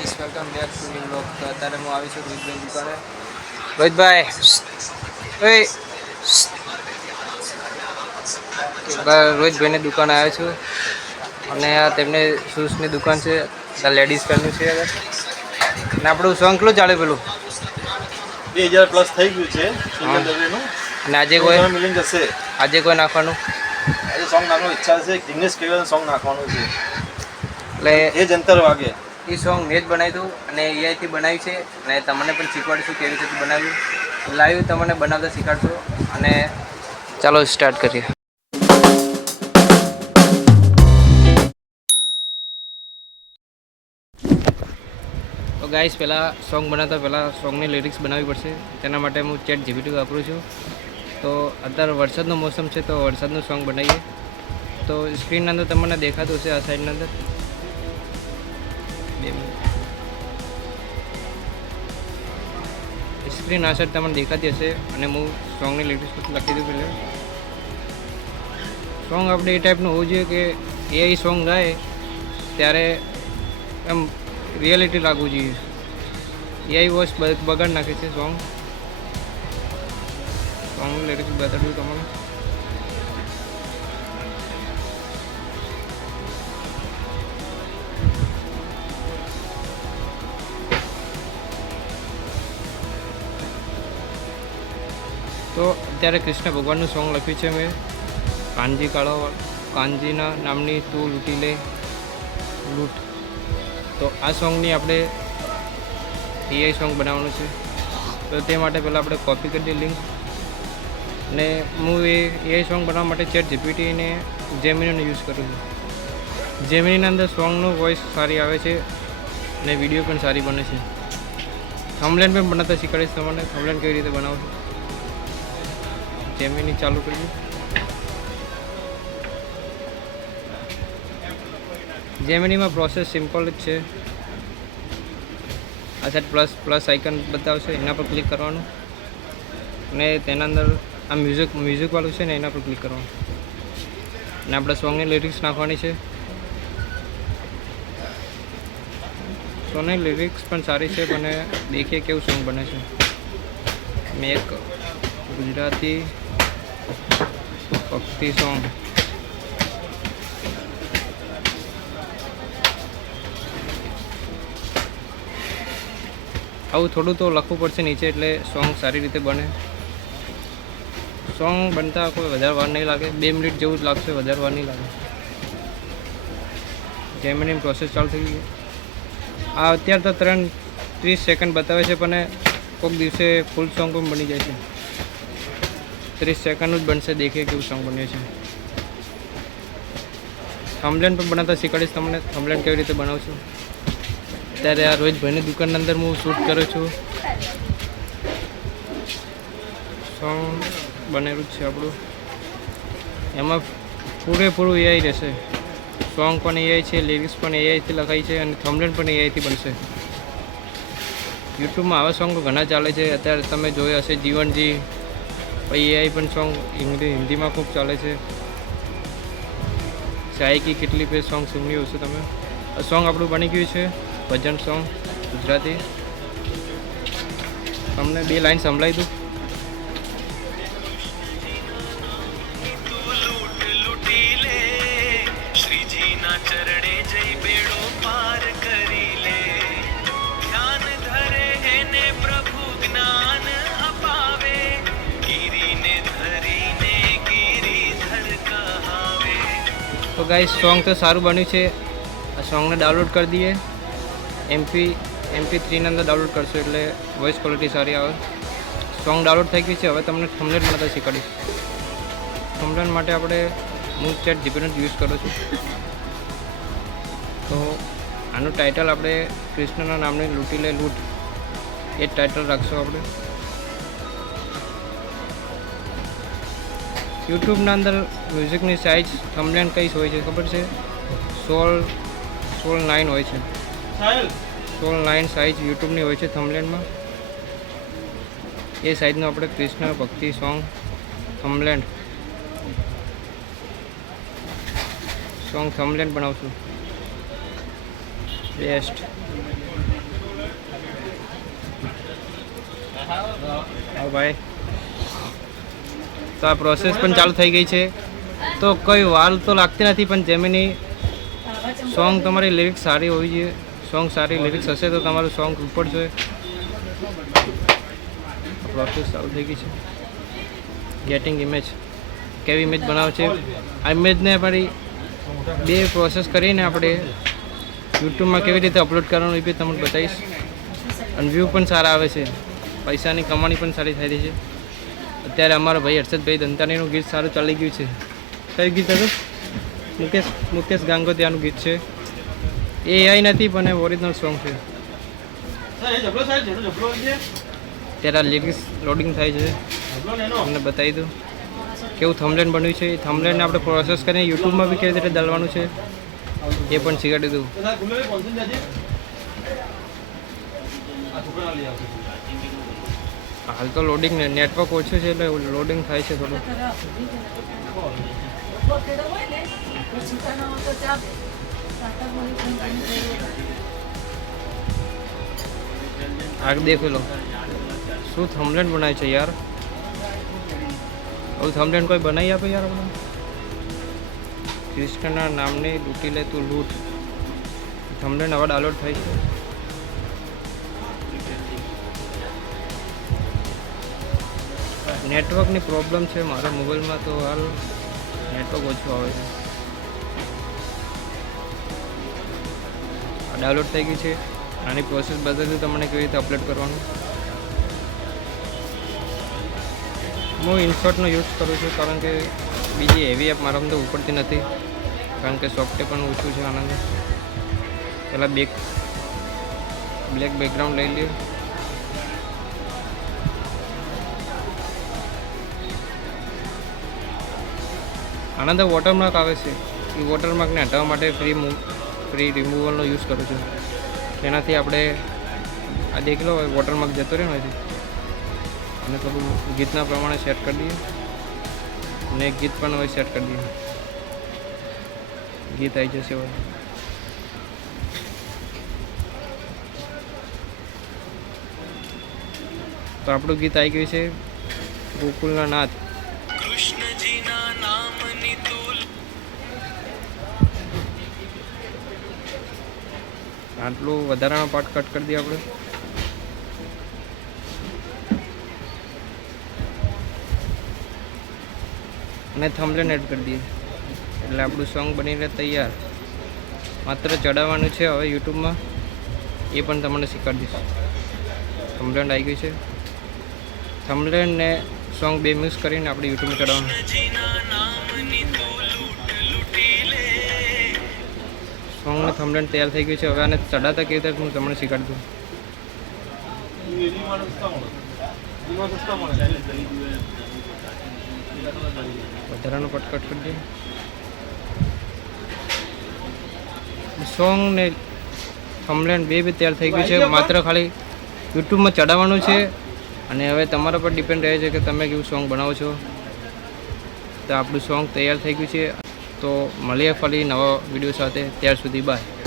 Guys welcome back to new blog. તો અત્યારે હું આવી છું રોહિતભાઈ દુકાને. રોહિતભાઈ રોહિતભાઈની દુકાને આવ્યો છું અને આ તેમને શૂઝની દુકાન છે. આ લેડીઝ કરનું છે અને આપણું સોંગ કેટલું ચાલે પેલું 2000 પ્લસ થઈ ગયું છે સિંગલ ડબલીનું. અને આજે કોઈ મિલિંગ જશે. આજે કોઈ નાખવાનું આજે સોંગ નાખવાની ઈચ્છા છે. દિનેશ કેવલ સોંગ નાખવાનું છે એટલે એ જંતર વાગે. એ સોંગ મેં જ બનાવ્યું હતું અને એઆઈથી બનાવ્યું છે અને તમને પણ શીખવાડીશું કેવી રીતે બનાવ્યું. લાઈવ તમને બનાવતા શીખવાડશું અને ચાલો સ્ટાર્ટ કરીએ. તો ગાઈસ પહેલાં સોંગ બનાવતા પહેલાં સોંગની લિરિક્સ બનાવવી પડશે. તેના માટે હું ચેટ જીપીટી વાપરું છું. તો અત્યારે વરસાદનો મોસમ છે તો વરસાદનું સોંગ બનાવીએ. તો સ્ક્રીનની અંદર તમને દેખાતું હશે આ સાઈડની અંદર. સ્ક્રીન આ સાઈડ તમને દેખાતી હશે અને હું સોંગની લિરિક્સ લખી દઉં. પહેલાં સોંગ આપણે એ ટાઈપનું હોવું જોઈએ કે એઆઈ સોંગ ગાય ત્યારે એમ રિયાલિટી લાગવું જોઈએ. એઆઈ વોઇસ બગાડ નાખે છે સોંગનું લિરિક્સ બતાડ્યું તમને. તો અત્યારે કૃષ્ણ ભગવાનનું સોંગ લખ્યું છે મેં. કાનજીના નામની તું લૂંટી લે લૂંટ. તો આ સોંગની આપણે એઆઈ સોંગ બનાવવાનું છે. તો તે માટે પહેલાં આપણે કોપી કરી દઈએ લિંક. અને હું એઆઈ સોંગ બનાવવા માટે ચેટ જીપીટી અને જેમિનીનો યુઝ કરું છું. જેમિનીના અંદર સોંગનો વોઇસ સારી આવે છે અને વિડીયો પણ સારી બને છે. થંબનેલ પણ બનાવતા શીખવાડીશ તમને. થંબનેલ કેવી રીતે બનાવવું. જેમિની ચાલુ કરી. જેમિનીમાં પ્રોસેસ સિમ્પલ જ છે. આ સાઈડ પ્લસ આઇકન બતાવશે, એના પર ક્લિક કરવાનું અને તેના અંદર આ મ્યુઝિકવાળું છે ને એના પર ક્લિક કરવાનું અને આપણે સોંગની લિરિક્સ નાખવાની છે. સોંગની લિરિક્સ પણ સારી છે પણ દેખીએ કેવું સોંગ બને છે. મેં એક ગુજરાતી ભક્તિ સોંગ આવું થોડું તો લખવું પડશે નીચે એટલે સોંગ સારી રીતે બને. સોંગ બનતા કોઈ વધારે વાર નહીં લાગે. 2 મિનિટ જેવું જ લાગશે, વધારે વાર નહીં લાગે. જેમિનીની પ્રોસેસ ચાલુ થઈ ગઈ. આ અત્યારે તો 30 સેકન્ડ બતાવે છે પણ કોઈક દિવસે ફૂલ સોંગ પણ બની જાય છે. 30 સેકન્ડનું જ બનશે. દેખીએ કેવું સોંગ બન્યું છે. થંબનેલ પણ બનાવતા શીખવાડીશ તમને. થંબનેલ કેવી રીતે બનાવશું. અત્યારે આ રોહિતભાઈની દુકાનની અંદર હું શૂટ કરું છું. સોંગ બનેલું જ છે આપણું. એમાં પૂરેપૂરું એઆઈ રહેશે. સોંગ પણ એઆઈ છે, લિરિક્સ પણ એઆઈથી લખાઈ છે અને થંબનેલ પણ એઆઈથી બનશે. યુટ્યુબમાં આવા સોંગ ઘણા ચાલે છે. અત્યારે તમે જોયા હશે જીવનજી. પછી એઆઈ પણ સોંગ હિન્દીમાં ખૂબ ચાલે છે. સાયકી કેટલી પે સોંગ સુન્યું હશે તમે. આ સોંગ આપણું બની ગયું છે. ભજન સોંગ ગુજરાતી. તમને 2 લાઈન સંભળાવી દઉં. તો ગાઈસ સોંગ તો સારું બન્યું છે. આ સોંગને ડાઉનલોડ કરી દઈએ. MP3 અંદર ડાઉનલોડ કરશો એટલે વોઇસ ક્વોલિટી સારી આવે. સોંગ ડાઉનલોડ થઈ ગયું છે. હવે તમને થંબનેલ બનાવતા શીખવાડીશ. થંબનેલ માટે આપણે હું ચેટ જીપીટીનો યુઝ કરું છું. તો આનું ટાઇટલ આપણે કૃષ્ણના નામની લૂંટી લે લૂંટ એ જ ટાઇટલ રાખશું આપણે. યુટ્યુબના અંદર મ્યુઝિકની સાઇઝ થંબનેલ કઈ હોય છે ખબર છે? 16:9 હોય છે. 16:9 સાઇઝ યુટ્યુબની હોય છે થંબનેલમાં. એ સાઇઝનું આપણે કૃષ્ણ ભક્તિ સોંગ થંબનેલ સોંગ થંબનેલ બનાવશું. બેસ્ટ. હા ભાઈ, તો આ પ્રોસેસ પણ ચાલુ થઈ ગઈ છે. તો કોઈ વાર તો લાગતી નથી, પણ જેમિની સોંગ તમારી લિરિક્સ સારી હોવી જોઈએ. સોંગ સારી લિરિક્સ હશે તો તમારું સોંગ ઉપર છે. પ્રોસેસ ચાલુ થઈ ગઈ છે. ગેટિંગ ઇમેજ, કેવી ઇમેજ બનાવે છે. આ ઇમેજને અમારી બે પ્રોસેસ કરીને આપણે યુટ્યુબમાં કેવી રીતે અપલોડ કરવાનું એ બી તમને બતાવીશ. અને વ્યૂ પણ સારા આવે છે, પૈસાની કમાણી પણ સારી થઈ રહી છે. અત્યારે અમારા ભાઈ હર્ષદભાઈ દંતાણીનું ગીત સારું ચાલી ગયું છે. કયું ગીત હતું? મુકેશ ગાંગોતિયાનું ગીત છે. એ AI નથી પણ એ ઓરિજિનલ સોંગ છે. ત્યારે લિરિક્સ લોડિંગ થાય છે, તમને બતાવી દઉં કેવું થંબનેલ બન્યું છે. એ થંબનેલને આપણે પ્રોસેસ કરીને યુટ્યુબમાં બી કેવી રીતે ડાલવાનું છે એ પણ શીખવાડી દઉં. હાલ તો લોડિંગ નેટવર્ક ઓછું છે એટલે લોડિંગ થાય છે થોડું. આગ દેખ લો શું થંબનેલ બનાવે છે યાર. આવું થંબનેલ કોઈ બનાવી આપે યાર આપણે. કૃષ્ણના નામને લૂંટી લે તું લૂંટ. થંબનેલ હવે ડાઉનલોડ થાય છે. નેટવર્કની પ્રોબ્લેમ છે મારા મોબાઈલમાં, તો હાલ નેટવર્ક ઓછું આવે છે. ડાઉનલોડ થઈ ગયું છે. આની પ્રોસેસ બતાવી તમને કેવી રીતે અપલોડ કરવાનું. હું ઇનશોર્ટનો યુઝ કરું છું કારણ કે બીજી હેવી એપ મારા અંદર ઉપડતી નથી, કારણ કે સોફ્ટવેર પણ ઓછું છે આનંદ. પહેલાં બ્લેક બેકગ્રાઉન્ડ લઈ લ્યો. આનંદ વોટરમાર્ક આવે છે, એ વોટરમાર્કને હટાવવા માટે ફ્રી રિમૂવલનો યુઝ કરું છું. તેનાથી આપણે આ દેખ લો વોટરમાર્ક જતો રહે નથી. અને થોડું ગીતના પ્રમાણે સેટ કરી દઈએ અને એક ગીત પણ હવે સેટ કરી દઈએ. ગીત આવી જશે હવે. તો આપણું ગીત આવી ગયું છે, ગોકુલના નાથ. આટલું વધારાનો પાર્ટ કટ કરી દઈએ આપણે. અને થંબનેલ એડ કરી દઈએ એટલે આપણું સોંગ બનીને તૈયાર. માત્ર ચડાવવાનું છે હવે યુટ્યુબમાં, એ પણ તમને શીખવાડી દઈશ. થંબનેલ આવી ગયું છે. થંબનેલ ને સોંગ બે મિક્સ કરીને આપણે યુટ્યુબમાં ચડાવવાનું. સોંગનું થંબનેલ તૈયાર થઈ ગયું છે. હવે આને ચડાવતા કેવી રીતે હું તમને શીખવાડી દઉં. વધારાનો કટ કરી દઈએ. સોંગ ને થંબનેલ બે તૈયાર થઈ ગયું છે. માત્ર ખાલી યુટ્યુબમાં ચડાવવાનું છે. અને હવે તમારા પર ડિપેન્ડ રહે છે કે તમે કેવું સોંગ બનાવો છો. તો આપણું સોંગ તૈયાર થઈ ગયું છે. તો મળીએ ફરી નવા વિડીયો સાથે. ત્યાર સુધી બાય.